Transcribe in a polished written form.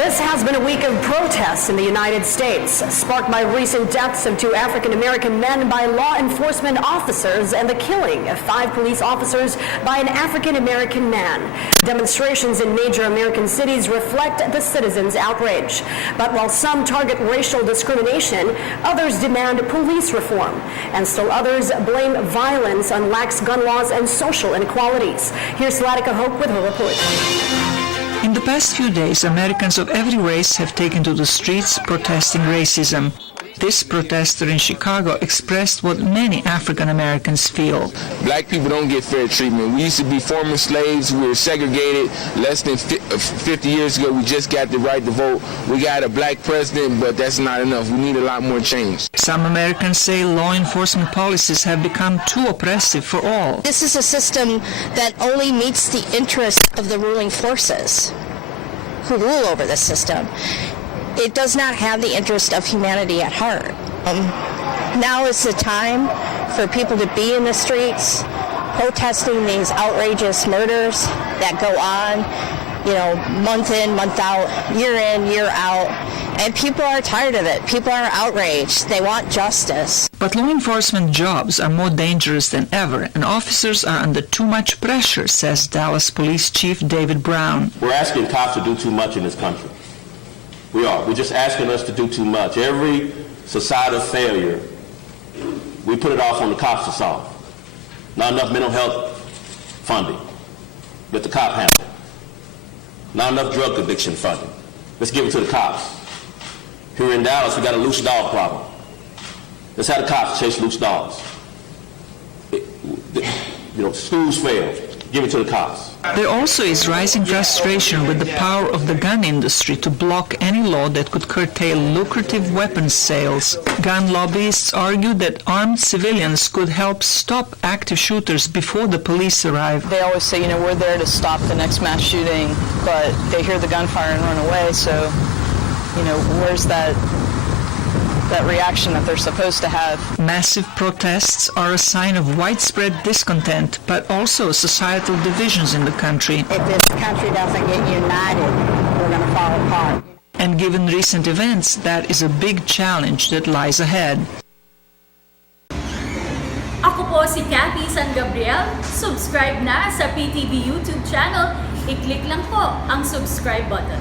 This has been a week of protests in the United States, sparked by recent deaths of 2 African-American men by law enforcement officers and the killing of 5 police officers by an African-American man. Demonstrations in major American cities reflect the citizens' outrage. But while some target racial discrimination, others demand police reform. And still others blame violence on lax gun laws and social inequalities. Here's Latika Hope with her report. In the past few days, Americans of every race have taken to the streets protesting racism. This protester in Chicago expressed what many African Americans feel. Black people don't get fair treatment. We used to be former slaves. We were segregated. Less than 50 years ago, we just got the right to vote. We got a black president, but that's not enough. We need a lot more change. Some Americans say law enforcement policies have become too oppressive for all. This is a system that only meets the interests of the ruling forces who rule over this system. It does not have the interest of humanity at heart. Now is the time for people to be in the streets, protesting these outrageous murders that go on, month in, month out, year in, year out. And people are tired of it. People are outraged. They want justice. But law enforcement jobs are more dangerous than ever, and officers are under too much pressure, says Dallas Police Chief David Brown. We're asking cops to do too much in this country. We are. We're just asking us to do too much. Every societal failure, we put it off on the cops to solve. Not enough mental health funding. Let the cop handle it. Not enough drug addiction funding. Let's give it to the cops. Here in Dallas, we got a loose dog problem. Let's have the cops chase loose dogs. Schools fail. Give it to the cops. There also is rising frustration with the power of the gun industry to block any law that could curtail lucrative weapons sales. Gun lobbyists argue that armed civilians could help stop active shooters before the police arrive. They always say, we're there to stop the next mass shooting, but they hear the gunfire and run away, so, where's that reaction that they're supposed to have? Massive protests are a sign of widespread discontent, but also societal divisions in the country. If this country doesn't get united, we're going to fall apart. And given recent events, that is a big challenge that lies ahead. Ako po si Cathy San Gabriel. Subscribe na sa PTV YouTube channel. I-click lang po ang subscribe button.